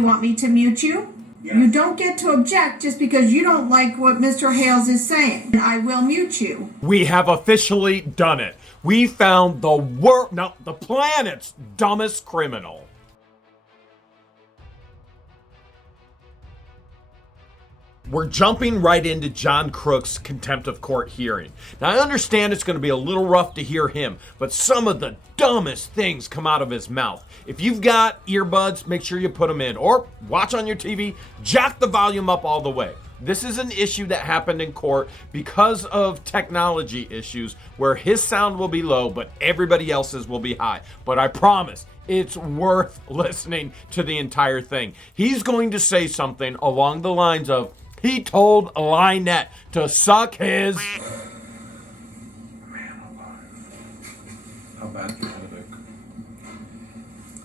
you want me to mute you? Yes. You don't get to object just because you don't like what Mr. Hales is saying. I will mute you. We have officially done it. We found the planet's dumbest criminal. We're jumping right into John Crook's contempt of court hearing. Now, I understand it's going to be a little rough to hear him, but some of the dumbest things come out of his mouth. If you've got earbuds, make sure you put them in, or watch on your TV, jack the volume up all the way. This is an issue that happened in court because of technology issues where his sound will be low, but everybody else's will be high. But I promise, it's worth listening to the entire thing. He's going to say something along the lines of, he told LIEnette to suck his... Man alive. How bad your headache?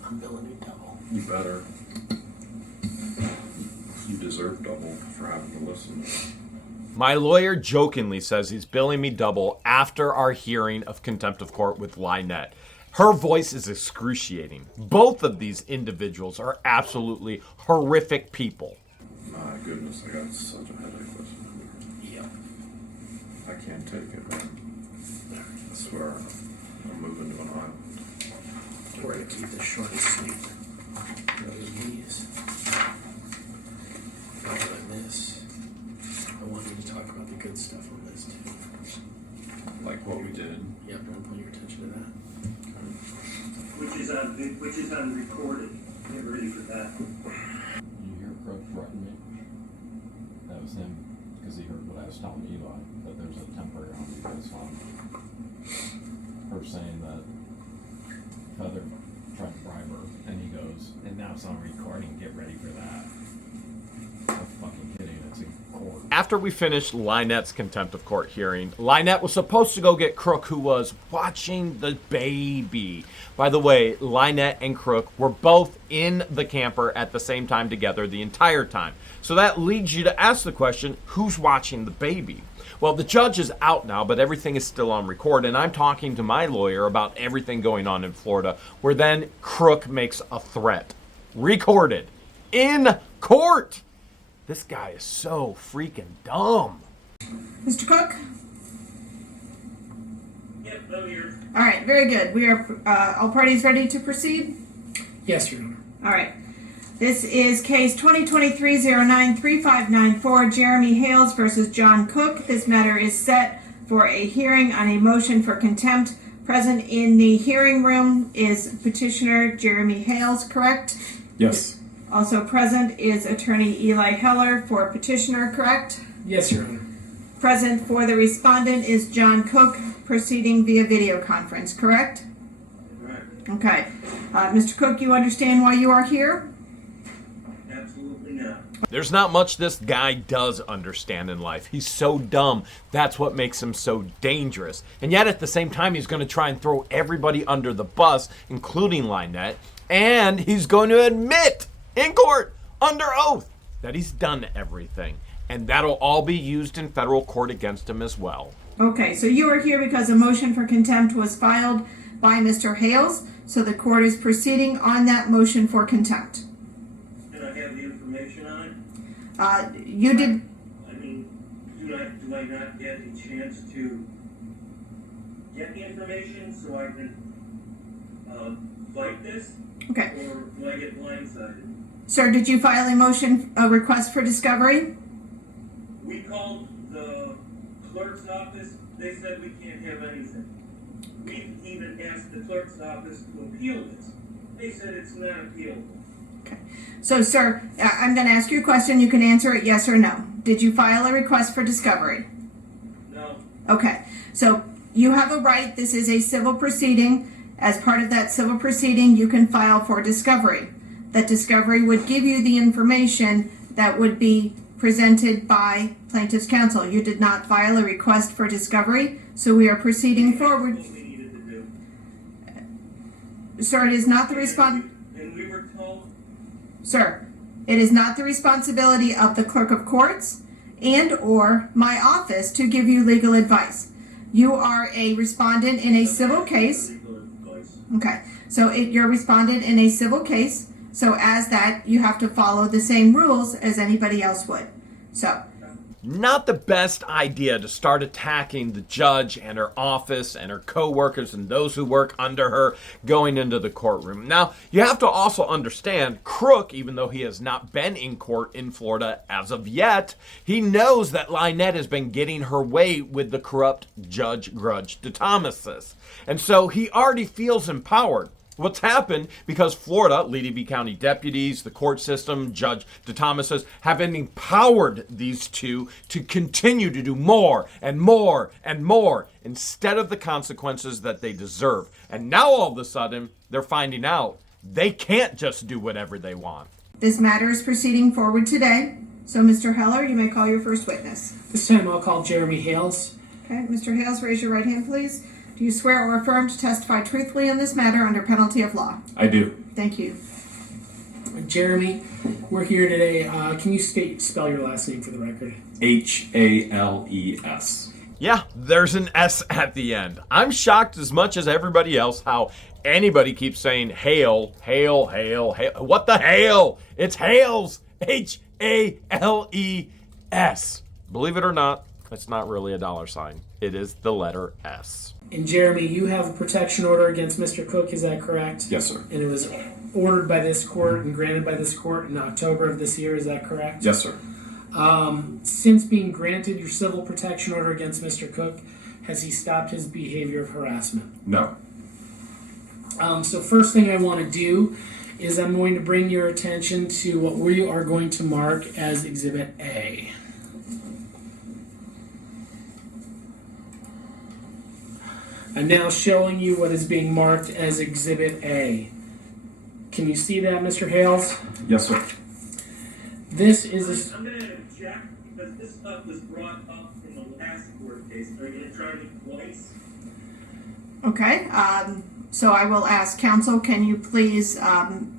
I'm billing you double. You better. You deserve double for having to listen. My lawyer jokingly says he's billing me double after our hearing of contempt of court with LIEnette. Her voice is excruciating. Both of these individuals are absolutely horrific people. My goodness, I got such a headache listening. Yep. I can't take it, man. I swear, I'm moving to an island. We're gonna keep this short and sweet. These. Other than this, I want you to talk about the good stuff on this too. Like what we did. Yep, I'm pulling your attention to that. Which is unrecorded. Get ready for that. You hear Crook threaten me? That was him, because he heard what I was telling Eli, that there's a temporary on because her saying that Feather tried to bribe her, and he goes, and now it's on recording, get ready for that. I'm fucking kidding, it's in court. After we finished LIEnette's contempt of court hearing, LIEnette was supposed to go get Crook, who was watching the baby. By the way, LIEnette and Crook were both in the camper at the same time together the entire time. So that leads you to ask the question, who's watching the baby? Well, the judge is out now, but everything is still on record, and I'm talking to my lawyer about everything going on in Florida, where then Crook makes a threat. Recorded. In court! This guy is so freaking dumb. Mr. Cook? Yep, I'm here. All right, very good. We are all parties ready to proceed? Yes, Your Honor. All right. This is case 2023-09-3594, Jeremy Hales versus John Cook. This matter is set for a hearing on a motion for contempt. Present in the hearing room is petitioner Jeremy Hales, correct? Yes. Also present is attorney Eli Heller for petitioner, correct? Yes, Your Honor. Present for the respondent is John Cook, proceeding via video conference, correct? Right. Okay. Mr. Cook, you understand why you are here? Absolutely not. There's not much this guy does understand in life. He's so dumb. That's what makes him so dangerous. And yet at the same time, he's going to try and throw everybody under the bus, including LIEnette. And he's going to admit in court, under oath, that he's done everything. And that'll all be used in federal court against him as well. Okay, so you are here because a motion for contempt was filed by Mr. Hales, so the court is proceeding on that motion for contempt. Can I have the information on it? You did... I mean, do I not get a chance to get the information so I can fight this? Okay. Or do I get blindsided? Sir, did you file a request for discovery? We called the clerk's office. They said we can't have anything. We even asked the clerk's office to appeal this. They said it's not appealable. Okay. So, sir, I'm going to ask you a question. You can answer it yes or no. Did you file a request for discovery? No. Okay. So, you have a right. This is a civil proceeding. As part of that civil proceeding, you can file for discovery. That discovery would give you the information that would be presented by plaintiff's counsel. You did not file a request for discovery, so we are proceeding forward. That's what we needed to do. Sir, it is not the And we were told. Sir, it is not the responsibility of the clerk of courts and or my office to give you legal advice. You are a respondent in a civil case. Legal advice. Okay, so you're a respondent in a civil case. So as that, you have to follow the same rules as anybody else would. So, Not the best idea to start attacking the judge and her office and her co-workers and those who work under her going into the courtroom. Now, you have to also understand, Crook, even though he has not been in court in Florida as of yet, he knows that LIEnette has been getting her way with the corrupt Judge Grudge DeThomasis. And so he already feels empowered. What's happened because Florida, Levy County deputies, the court system, Judge DeThomasis have empowered these two to continue to do more and more and more instead of the consequences that they deserve. And now all of a sudden, they're finding out they can't just do whatever they want. this matter is proceeding forward today. So, Mr. Heller, you may call your first witness. This time I'll call Jeremy Hales. Okay, Mr. Hales, raise your right hand, please. Do you swear or affirm to testify truthfully in this matter under penalty of law? I do. Thank you. Jeremy, we're here today. Can you spell your last name for the record? Hales. Yeah, there's an S at the end. I'm shocked as much as everybody else how anybody keeps saying hail, hail, hail, hail. What the hail? It's Hales. H-A-L-E-S. Believe it or not, it's not really a dollar sign. It is the letter S. And Jeremy, you have a protection order against Mr. Cook, is that correct? Yes, sir. And it was ordered by this court and granted by this court in October of this year, is that correct? Yes, sir. Since being granted your civil protection order against Mr. Cook, has he stopped his behavior of harassment? No. So first thing I want to do is I'm going to bring your attention to what we are going to mark as Exhibit A. I'm now showing you what is being marked as Exhibit A. Can you see that, Mr. Hales? Yes, sir. This is I'm going to object because this stuff was brought up in the last court case. Are you going to try me twice? Okay, so I will ask counsel, can you please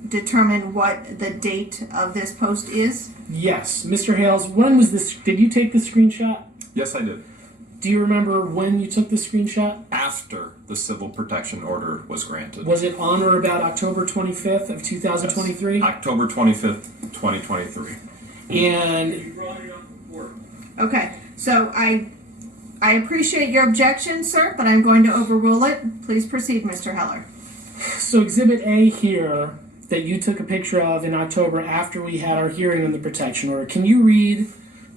determine what the date of this post is? yes, Mr. Hales. When was this? Did you take the screenshot? Yes, I did. Do you remember when you took the screenshot? After the civil protection order was granted. Was it on or about October 25th of 2023? October 25th, 2023. And You brought it up before. Okay, so I appreciate your objection, sir, but I'm going to overrule it. Please proceed, Mr. Heller. so Exhibit A here that you took a picture of in October after we had our hearing on the protection order. Can you read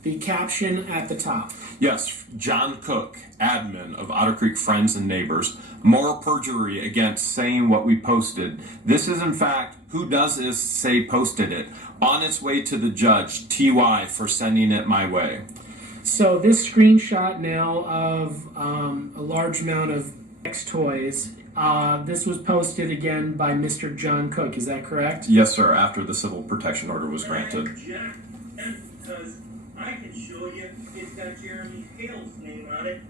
the caption at the top? Yes, John Cook, admin of Otter Creek Friends and Neighbors, moral perjury against saying what we posted. This is in fact, who does this say posted it? On its way to the judge, TY for sending it my way. So this screenshot now of a large amount of X toys, this was posted again by Mr. John Cook, is that correct? Yes, sir, after the civil protection order was granted. I object because I can show you it's got Jeremy Hale's name on it.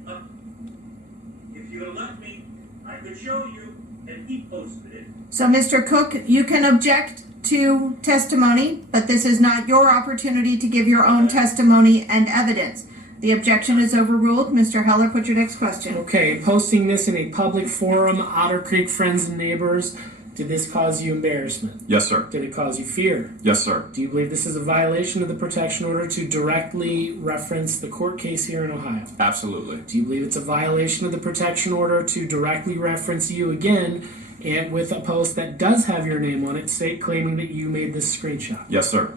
If you would let me, I could show you, and he posted it. So, Mr. Cook, you can object to testimony, but this is not your opportunity to give your own testimony and evidence. The objection is overruled. Mr. Heller, put your next question. Okay, posting this in a public forum, Otter Creek Friends and Neighbors, did this cause you embarrassment? Yes, sir. Did it cause you fear? Yes, sir. Do you believe this is a violation of the protection order to directly reference the court case here in Ohio? Absolutely. Do you believe it's a violation of the protection order to directly reference you again and with a post that does have your name on it, claiming that you made this screenshot? Yes, sir.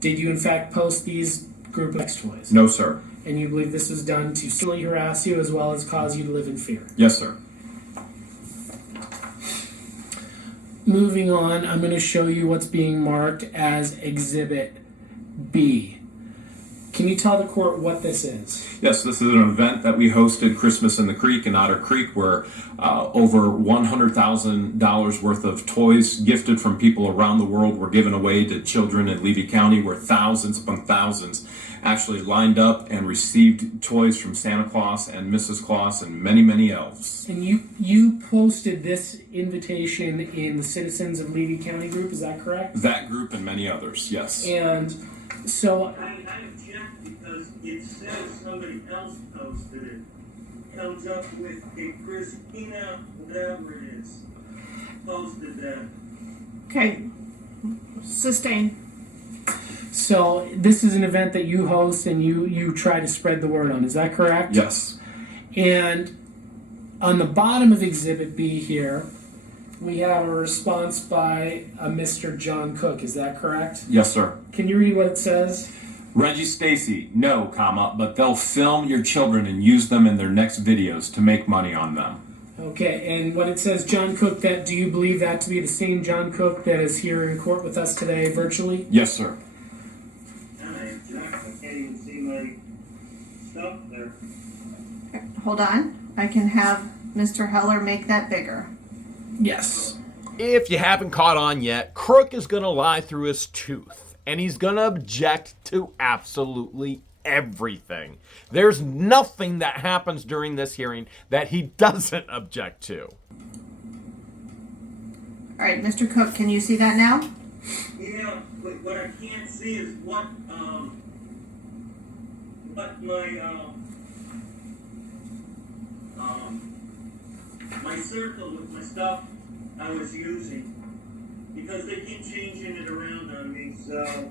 Did you in fact post these group of X toys? No, sir. And you believe this was done to silly harass you as well as cause you to live in fear? Yes, sir. Moving on, I'm going to show you what's being marked as Exhibit B. Can you tell the court what this is? Yes, this is an event that we hosted, Christmas in the Creek in Otter Creek, where over $100,000 worth of toys gifted from people around the world were given away to children in Levy County, where thousands upon thousands actually lined up and received toys from Santa Claus and Mrs. Claus and many, many elves. And you posted this invitation in the Citizens of Levy County group, is that correct? That group and many others, yes. And so I object because it says somebody else posted it. Comes up with a Christina, whatever it is, posted that. Okay, Sustain. So this is an event that you host and you try to spread the word on. Is that correct? Yes. And on the bottom of Exhibit B here, we have a response by a Mr. John Cook. Is that correct? Yes, sir. Can you read what it says? Reggie Stacy, no, comma, but they'll film your children and use them in their next videos to make money on them. Okay, and when it says John Cook, that do you believe that to be the same John Cook that is here in court with us today virtually? Yes, sir. I can't even see my stuff there. Hold on. I can have Mr. Heller make that bigger. Yes. If you haven't caught on yet, Crook is going to lie through his tooth, and he's going to object to absolutely everything. There's nothing that happens during this hearing that he doesn't object to. All right, Mr. Cook, can you see that now? Yeah, but what I can't see is what my circle with my stuff I was using, because they keep changing it around on me, so.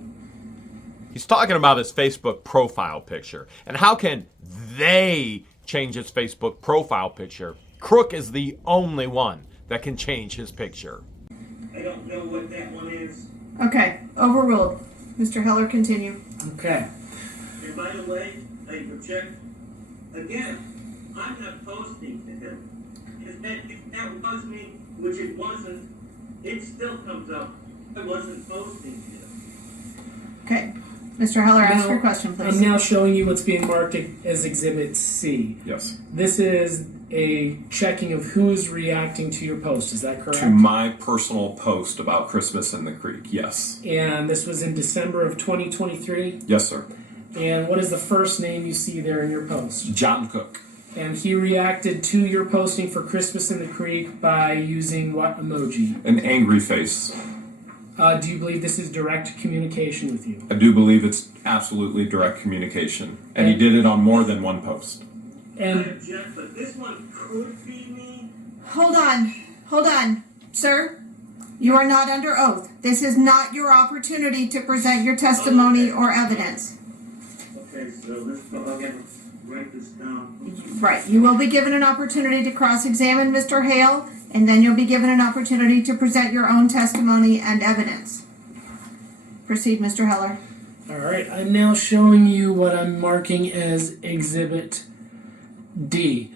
He's talking about his Facebook profile picture. And how can they change his Facebook profile picture? Crook is the only one that can change his picture. I don't know what that one is. Okay, overruled. Mr. Heller, continue. Okay. And by the way, I object again. I'm not posting to him. If that was me, which it wasn't, it still comes up. I wasn't posting to him. Okay. Mr. Heller, ask Now, your question, please. I'm now showing you what's being marked as Exhibit C. Yes. This is a checking of who's reacting to your post. Is that correct? To my personal post about Christmas in the Creek, yes. And this was in December of 2023. Yes, sir. And what is the first name you see there in your post? John Cook. And he reacted to your posting for Christmas in the Creek by using what emoji? An angry face. Do you believe this is direct communication with you? I do believe it's absolutely direct communication. And he did it on more than one post. I And object, but this one could be me. Hold on, sir. You are not under oath. This is not your opportunity to present your testimony or evidence. Okay, so let's go again. Write this down. Right. You will be given an opportunity to cross-examine Mr. Hale, and then you'll be given an opportunity to present your own testimony and evidence. Proceed, Mr. Heller. all right, I'm now showing you what I'm marking as Exhibit D.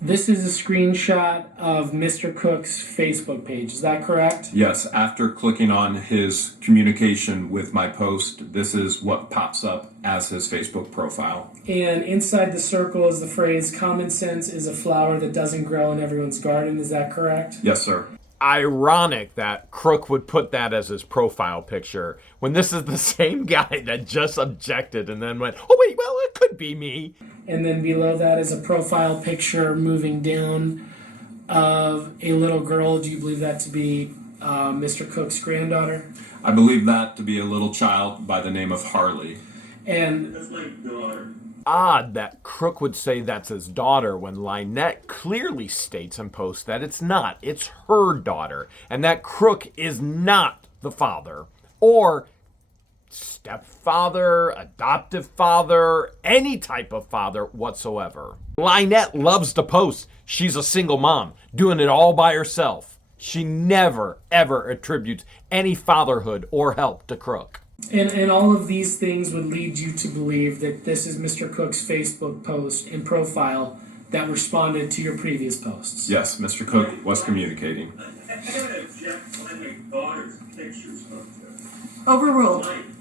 This is a screenshot of Mr. Cook's Facebook page. Is that correct? Yes, after clicking on his communication with my post, this is what pops up as his Facebook profile. And inside the circle is the phrase, common sense is a flower that doesn't grow in everyone's garden. Is that correct? Yes, sir. Ironic that Crook would put that as his profile picture when this is the same guy that just objected and then went, oh wait, well, it could be me. And then below that is a profile picture moving down of a little girl. Do you believe that to be Mr. Cook's granddaughter? I believe that to be a little child by the name of Harley. And That's my daughter. Odd that Crook would say that's his daughter when LIEnette clearly states in post that it's not. It's her daughter. And that Crook is not the father or stepfather, adoptive father, any type of father whatsoever. LIEnette loves to post. She's a single mom doing it all by herself. She never, ever attributes any fatherhood or help to Crook. And all of these things would lead you to believe that this is Mr. Cook's Facebook post and profile that responded to your previous posts. Yes, Mr. Cook was communicating. I gotta object when my daughter's pictures up there. Overruled. Mine.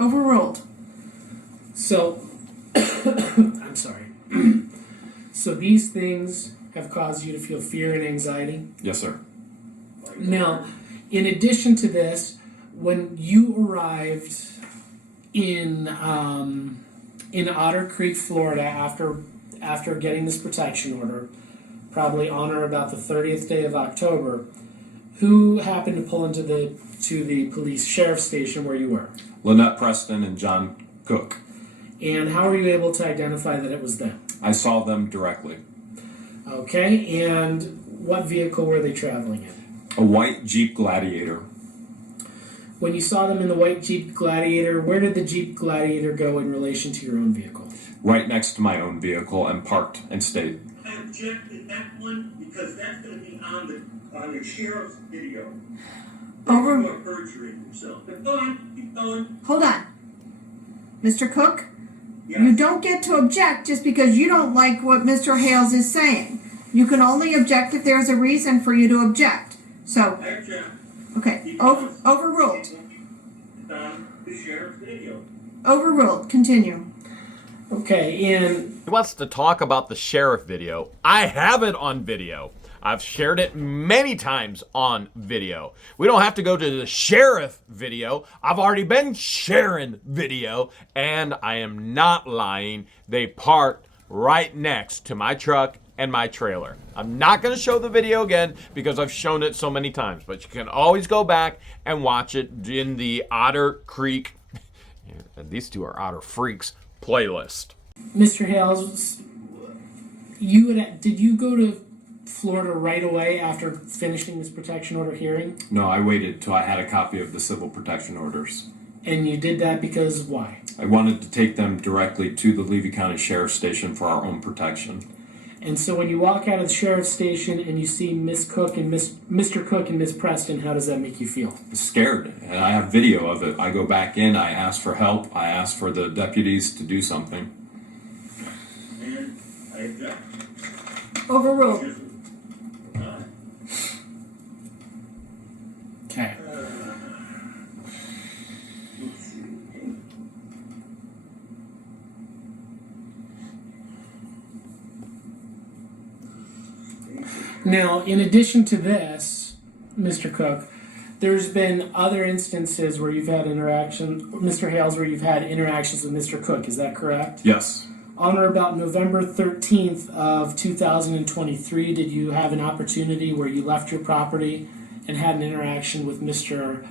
Overruled. So, I'm sorry. So these things have caused you to feel fear and anxiety. Yes, sir. Now, in addition to this, when you arrived in Otter Creek, Florida, after getting this protection order, probably on or about the 30th day of October, who happened to pull into the police sheriff's station where you were? LIEnette Preston and John Cook. And how were you able to identify that it was them? I saw them directly. Okay, and what vehicle were they traveling in? A white Jeep Gladiator. When you saw them in the white Jeep Gladiator, where did the Jeep Gladiator go in relation to your own vehicle? Right next to my own vehicle and parked and stayed. I objected that one because that's going to be on the sheriff's video. Over- You are perjuring yourself. But go on, keep going. Hold on. Mr. Cook, Yes. you don't get to object just because you don't like what Mr. Hales is saying. You can only object if there's a reason for you to object. So, I object. okay, overruled. It's on the sheriff's video. Overruled. Continue. Okay, and He wants to talk about the sheriff video. I have it on video. I've shared it many times on video. We don't have to go to the sheriff video. I've already been sharing video, and I am not lying. They parked right next to my truck and my trailer. I'm not going to show the video again because I've shown it so many times, but you can always go back and watch it in the Otter Creek, and these two are Otter Freaks, playlist. Mr. Hales, did you go to Florida right away after finishing this protection order hearing? No, I waited till I had a copy of the civil protection orders. And you did that because why? I wanted to take them directly to the Levy County Sheriff's Station for our own protection. And so when you walk out of the sheriff's station and you see Miss Cook and Mr. Cook and Miss Preston, how does that make you feel? Scared, and I have video of it. I go back in, I ask for help, I ask for the deputies to do something. And I object. Overruled. Okay. Let's see. Now, in addition to this, Mr. Cook, there's been other instances where you've had Mr. Hales, where you've had interactions with Mr. Cook. Is that correct? Yes. On or about November 13th of 2023, did you have an opportunity where you left your property and had an interaction with Mr.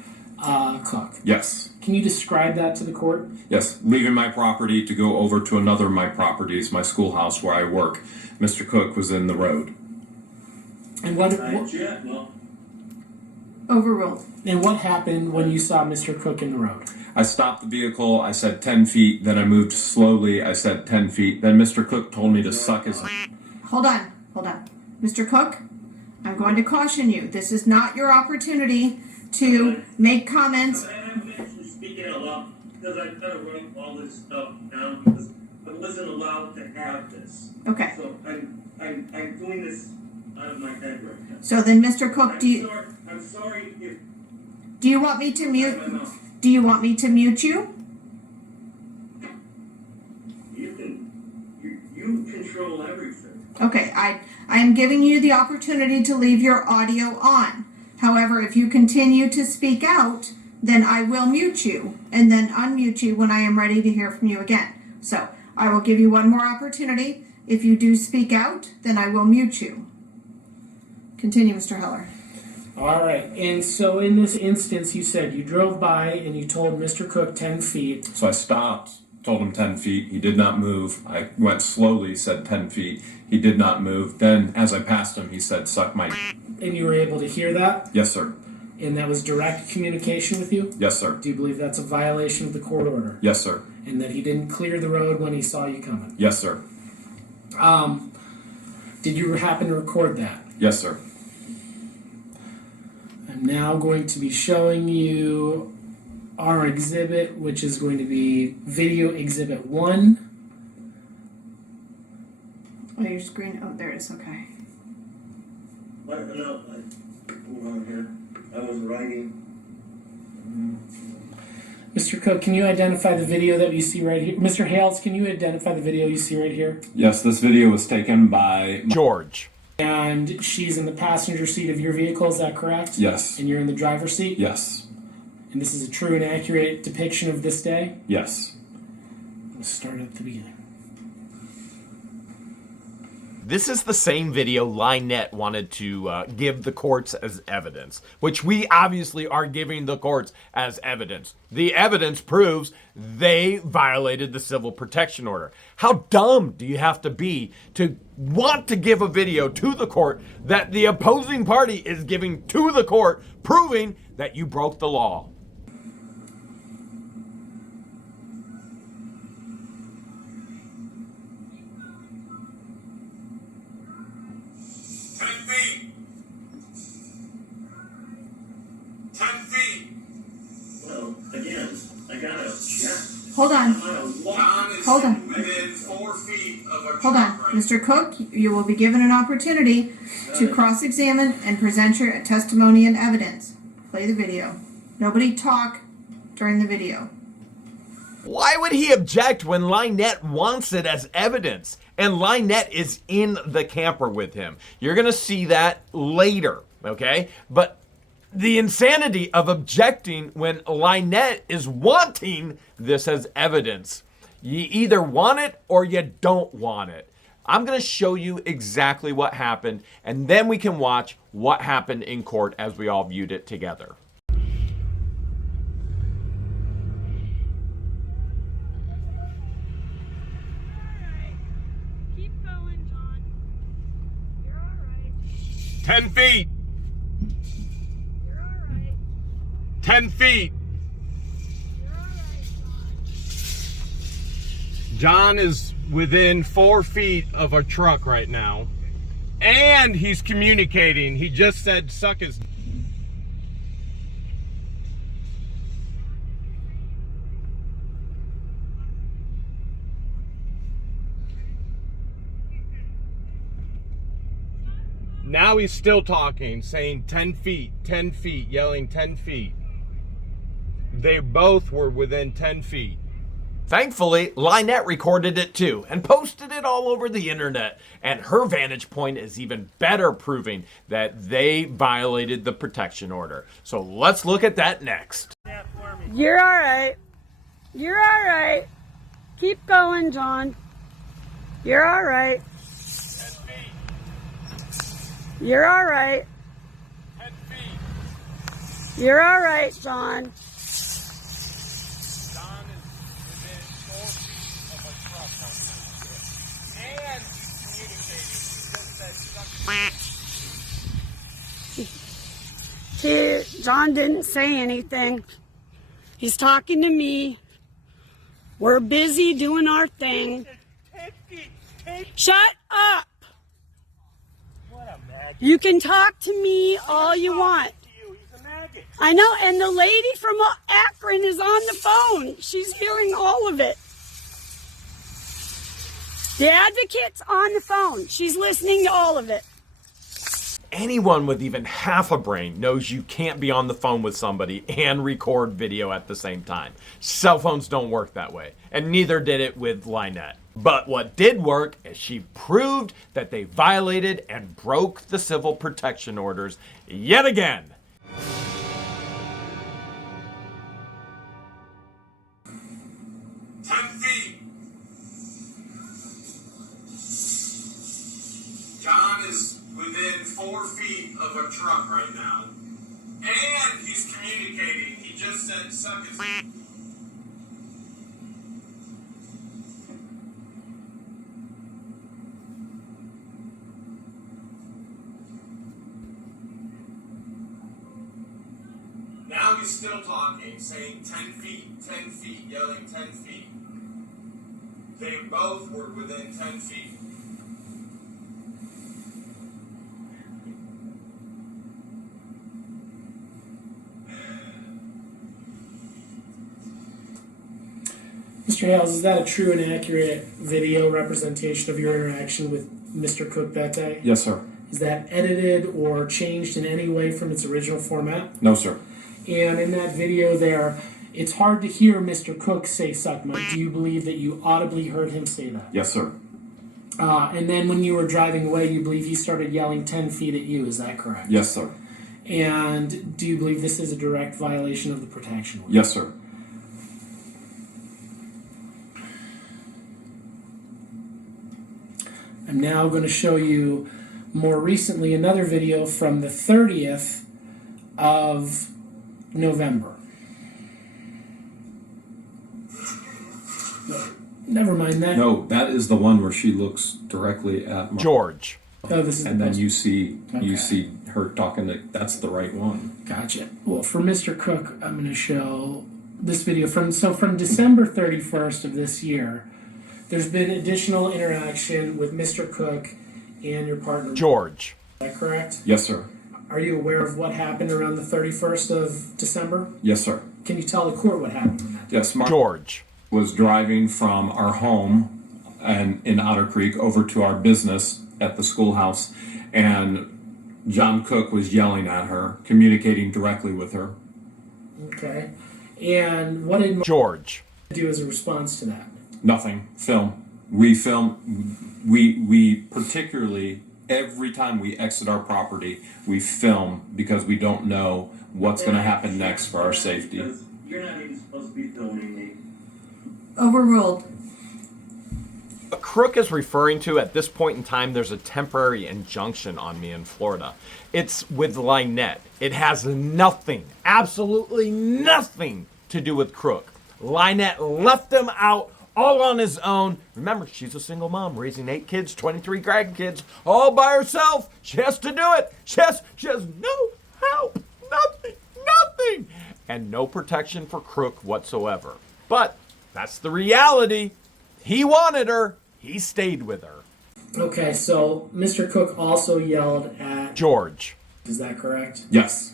Cook? Yes. Can you describe that to the court? Yes. Leaving my property to go over to another of my properties, my schoolhouse where I work. Mr. Cook was in the road. And what I object. Well, Overruled. happened when you saw Mr. Cook in the road? I stopped the vehicle, I said 10 feet, then I moved slowly, I said 10 feet. Then Mr. Cook told me to suck his... Hold on. Mr. Cook, I'm going to caution you. This is not your opportunity to make comments. I'm actually speaking out loud because I've got to write all this stuff down because I wasn't allowed to have this. Okay. So I'm doing this out of my head right now. So then, Mr. Cook, I'm sorry if do you want me to mute? my mouth. Do you want me to mute you? You control everything. Okay, I am giving you the opportunity to leave your audio on. However, if you continue to speak out, then I will mute you and then unmute you when I am ready to hear from you again. So I will give you one more opportunity. If you do speak out, then I will mute you. Continue, Mr. Heller. All right. And so in this instance, you said you drove by and you told Mr. Cook 10 feet. So I stopped, told him 10 feet. He did not move. I went slowly, said 10 feet. He did not move. Then, as I passed him, he said, suck my... And you were able to hear that? Yes, sir. And that was direct communication with you? Yes, sir. Do you believe that's a violation of the court order? Yes, sir. And that he didn't clear the road when he saw you coming? Yes, sir. Did you happen to record that? Yes, sir. I'm now going to be showing you our exhibit, which is going to be video exhibit 1. Oh, your screen. Oh, there it is. Okay. What? No, hold on here. I was writing. Mr. Cook, can you identify the video that you see right here? Mr. Hales, can you identify the video you see right here? Yes, this video was taken by... George. And she's in the passenger seat of your vehicle, is that correct? Yes. And you're in the driver's seat? Yes. And this is a true and accurate depiction of this day? Yes. Let's start at the beginning. This is the same video LIEnette wanted to give the courts as evidence, which we obviously are giving the courts as evidence. The evidence proves they violated the civil protection order. How dumb do you have to be to want to give a video to the court that the opposing party is giving to the court, proving that you broke the law? Well, again, I gotta check. Hold on. Hold on. Within 4 feet of a Hold on. Mr. Cook, you will be given an opportunity to cross-examine and present your testimony and evidence. Play the video. Nobody talk during the video. Why would he object when LIEnette wants it as evidence? And LIEnette is in the camper with him. You're going to see that later, okay? But the insanity of objecting when LIEnette is wanting this as evidence. You either want it or you don't want it. I'm going to show you exactly what happened, and then we can watch what happened in court as we all viewed it together. Keep going, John. You're all right. 10 feet. You're all right. 10 feet. You're all right, John. John is within 4 feet of a truck right now. And he's communicating. He just said, suck his... Now he's still talking, saying 10 feet, yelling 10 feet. They both were within 10 feet. Thankfully, LIEnette recorded it too and posted it all over the internet. And her vantage point is even better, proving that they violated the protection order. So let's look at that next. You're all right. You're all right. Keep going, John. You're all right. 10 feet. You're all right. 10 feet. You're all right, John. John is within 4 feet of a truck right now. And he's communicating. He just said, suck. See, John didn't say anything. He's talking to me. We're busy doing our thing. Shut up! You can talk to me all you want. I know, and the lady from Akron is on the phone. She's hearing all of it. The advocate's on the phone. She's listening to all of it. Anyone with even half a brain knows you can't be on the phone with somebody and record video at the same time. Cell phones don't work that way, and neither did it with LIEnette. But what did work is she proved that they violated and broke the civil protection orders yet again. John is within 4 feet of a truck right now. And he's communicating. He just said, suck his... Now he's still talking, saying 10 feet, yelling 10 feet. They both were within 10 feet. Mr. Hales, is that a true and accurate video representation of your interaction with Mr. Cook that day? Yes, sir. Is that edited or changed in any way from its original format? No, sir. And in that video there, it's hard to hear Mr. Cook say suck my. Do you believe that you audibly heard him say that? Yes, sir. And then when you were driving away, you believe he started yelling 10 feet at you, is that correct? Yes, sir. And do you believe this is a direct violation of the protection order? Yes, sir. I'm I'm now going to show you more recently another video from the 30th of November. Never mind that. No, that is the one where she looks directly at Mark. George. Oh, this is And the then post- you see Okay. her talking to, that's the right one. Gotcha. Well, for Mr. Cook, I'm going to show this video from December 31st of this year. There's been additional interaction with Mr. Cook and your partner. George. Is that correct? Yes, sir. Are you aware of what happened around the 31st of December? Yes, sir. Can you tell the court what happened on that? Yes, Mark George. was driving from our home and in Otter Creek over to our business at the schoolhouse, and John Cook was yelling at her, communicating directly with her. Okay. And what did Mark George. do as a response to that? Nothing. Film. We film. We particularly, every time we exit our property, we film because we don't know what's going to happen next for our safety. Because you're not even supposed to be filming me. Overruled. What Crook is referring to at this point in time, there's a temporary injunction on me in Florida. It's with LIEnette. It has nothing, absolutely nothing to do with Crook. LIEnette left him out all on his own. Remember, she's a single mom raising 8 kids, 23 grandkids, all by herself. She has to do it. She has no help, nothing, and no protection for Crook whatsoever. But that's the reality. He wanted her. He stayed with her. Okay, so Mr. Cook also yelled at George. Is that correct? Yes.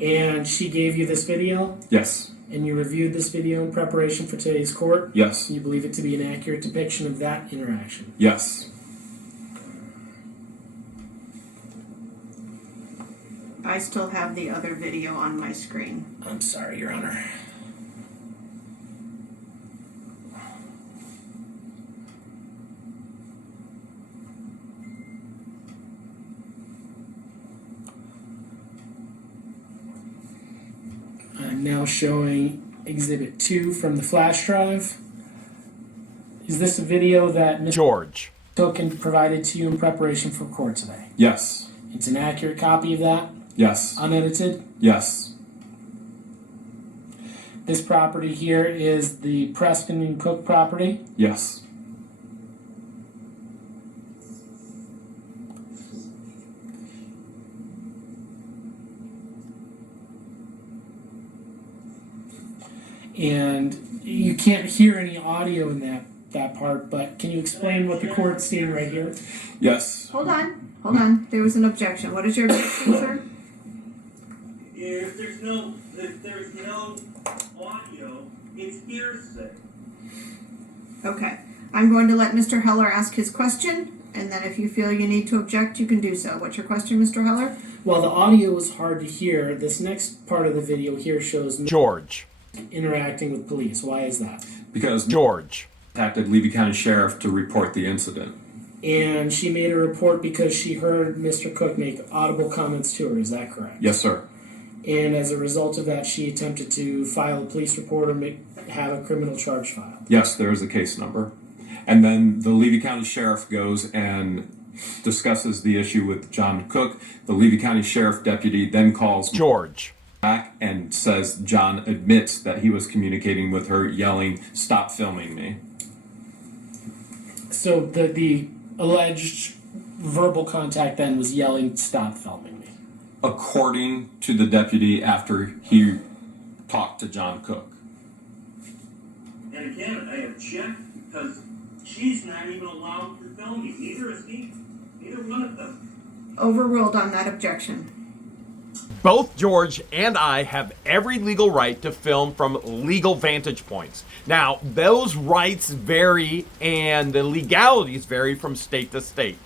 And she gave you this video, Yes. and you reviewed this video in preparation for today's court. Yes. You believe it to be an accurate depiction of that interaction. Yes. I still have the other video on my screen. I'm sorry, Your Honor. I'm now showing Exhibit 2 from the flash drive. Is this a video that Mr. George. took and provided to you in preparation for court today? Yes. It's an accurate copy of that, Yes. unedited. Yes. This property here is the Preston and Cook property. Yes. And you can't hear any audio in that part, but can you explain what the court's seeing right here? Yes. Hold on. There was an objection. What is your objection, sir? If there's no audio, it's hearsay. Okay. I'm going to let Mr. Heller ask his question, and then if you feel you need to object, you can do so. What's your question, Mr. Heller? While the audio is hard to hear, this next part of the video here shows me George. interacting with police. Why is that? Because George. contacted Levy County Sheriff to report the incident. And she made a report because she heard Mr. Cook make audible comments to her. Is that correct? Yes, sir. And as a result of that, she attempted to file a police report or have a criminal charge filed. Yes, there is a case number. And then the Levy County Sheriff goes and discusses the issue with John Cook. The Levy County Sheriff deputy then calls George. back and says John admits that he was communicating with her, yelling, "Stop filming me." So the alleged verbal contact then was yelling, "Stop filming me." According to the deputy after he talked to John Cook. And again, I object because she's not even allowed to film me. Neither is he. Neither one of them. Overruled on that objection. Both George and I have every legal right to film from legal vantage points. Now, those rights vary and the legalities vary from state to state.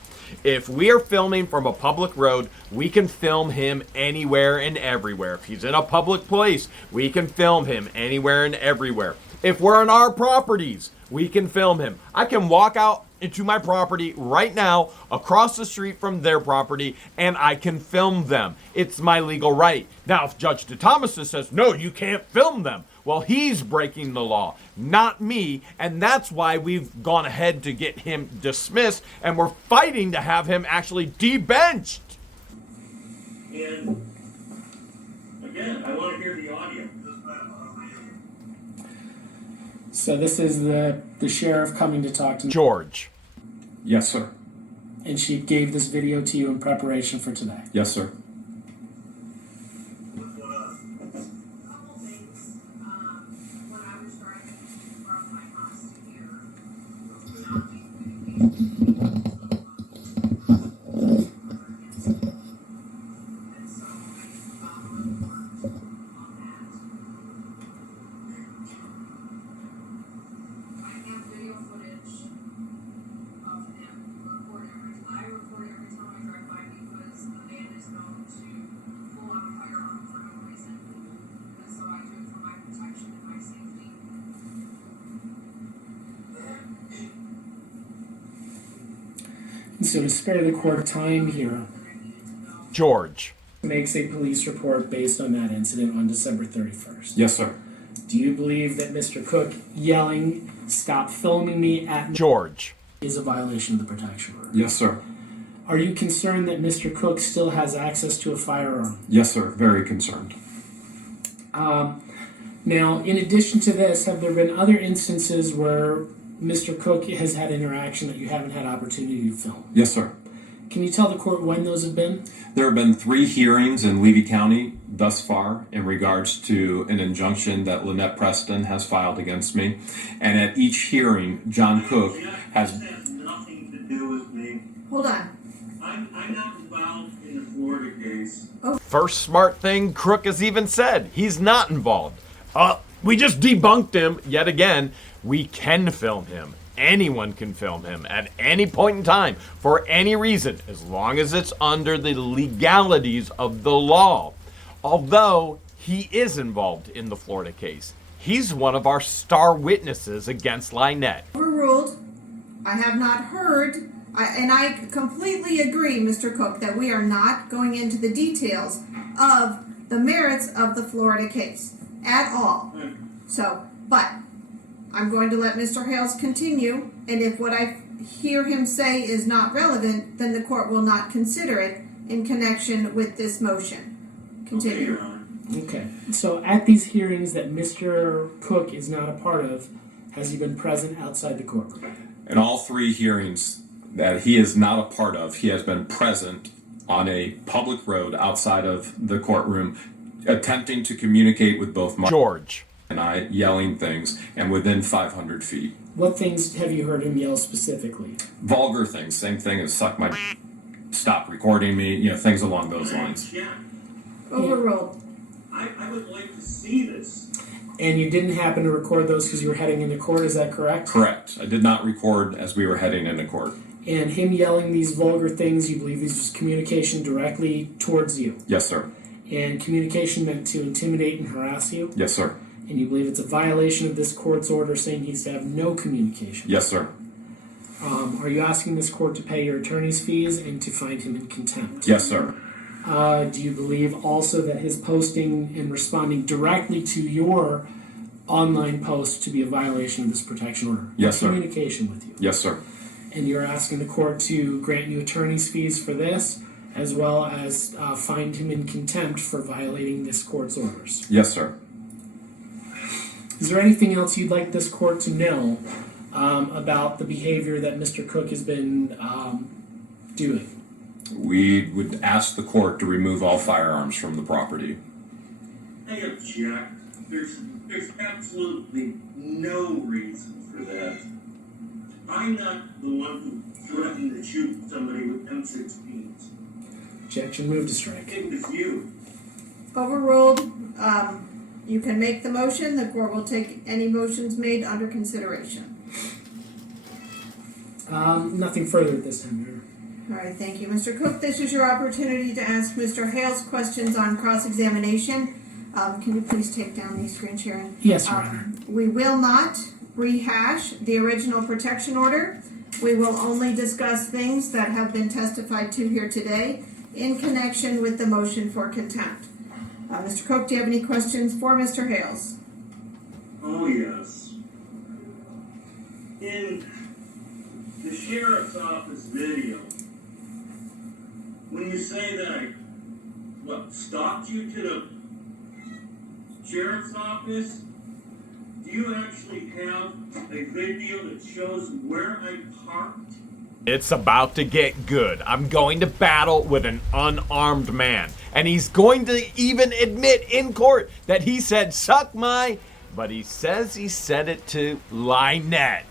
If we are filming from a public road, we can film him anywhere and everywhere. If he's in a public place, we can film him anywhere and everywhere. If we're on our properties, We can film him. I can walk out into my property right now, across the street from their property, and I can film them. It's my legal right. Now, if Judge DeThomas says, no, you can't film them, well, he's breaking the law, not me, and that's why we've gone ahead to get him dismissed, and we're fighting to have him actually debenched. And again, I want to hear the audio. So this is the sheriff coming to talk to me, George. Yes, sir. and she gave this video to you in preparation for today. Yes, sir. Couple things, when I was driving from my house to here, not being communicated. And so I filed a report on that. I have video footage of him I record every time I drive by because the man is known to pull out a firearm for no reason. And so I do it for my protection and my safety. And so to spare the court time here, George. makes a police report based on that incident on December 31st. Yes, sir. Do you believe that Mr. Cook yelling, "Stop filming me" at me George. is a violation of the protection order? Yes, sir. Are you concerned that Mr. Cook still has access to a firearm? Yes, sir. Very concerned. Now, in addition to this, have there been other instances where Mr. Cook has had interaction that you haven't had opportunity to film? Yes, sir. Can you tell the court when those have been? There have been 3 hearings in Levy County thus far in regards to an injunction that LIEnette Preston has filed against me. And at each hearing, John Cook has... This has nothing to do with me. Hold on. I'm not involved in the Florida case. First smart thing Crook has even said. He's not involved. We just debunked him yet again. We can film him. Anyone can film him at any point in time for any reason, as long as it's under the legalities of the law. Although he is involved in the Florida case. He's one of our star witnesses against LIEnette. Overruled. I have not heard, and I completely agree, Mr. Cook, that we are not going into the details of the merits of the Florida case at all. So, but I'm going to let Mr. Hales continue, and if what I hear him say is not relevant, then the court will not consider it in connection with this motion. Okay, Your Continue. Honor. Okay. So at these hearings that Mr. Cook is not a part of, has he been present outside the courtroom? In all 3 hearings that he is not a part of, he has been present on a public road outside of the courtroom, attempting to communicate with both Mark George. and I, yelling things, and within 500 feet. What things have you heard him yell specifically? Vulgar things, same thing as suck my stop recording me, things along those lines. Yeah, Overruled. I would like to see this. And you didn't happen to record those because you were heading into court, is that correct? Correct. I did not record as we were heading into court. And him yelling these vulgar things, you believe this was communication directly towards you? Yes, sir. And communication meant to intimidate and harass you? Yes, sir. And you believe it's a violation of this court's order saying he's to have no communication? Yes, sir. Are you asking this court to pay your attorney's fees and to find him in contempt? Yes, sir. Do you believe also that his posting and responding directly to your online post to be a violation of this protection order? Yes, sir. Communication with you. Yes, sir. And you're asking the court to grant you attorney's fees for this, as well as find him in contempt for violating this court's orders. Yes, sir. Is there anything else you'd like this court to know about the behavior that Mr. Cook has been doing? We would ask the court to remove all firearms from the property. I object. There's absolutely no reason for that. I'm not the one who threatened to shoot somebody with M16s. Objection, move to strike. It was you. Overruled. You can make the motion. The court will take any motions made under consideration. Nothing further at this time, Your Honor. All right, thank you, Mr. Cook. This is your opportunity to ask Mr. Hales questions on cross-examination. Can you please take down the screen sharing? Yes, Your Honor. We will not rehash the original protection order. We will only discuss things that have been testified to here today in connection with the motion for contempt. Mr. Crook, do you have any questions for Mr. Hales? Oh, yes. In the sheriff's office video, when you say that I, stalked you to the sheriff's office, do you actually have a video that shows where I parked? It's about to get good. I'm going to battle with an unarmed man. And he's going to even admit in court that he said, suck my, but he says he said it to LIEnette.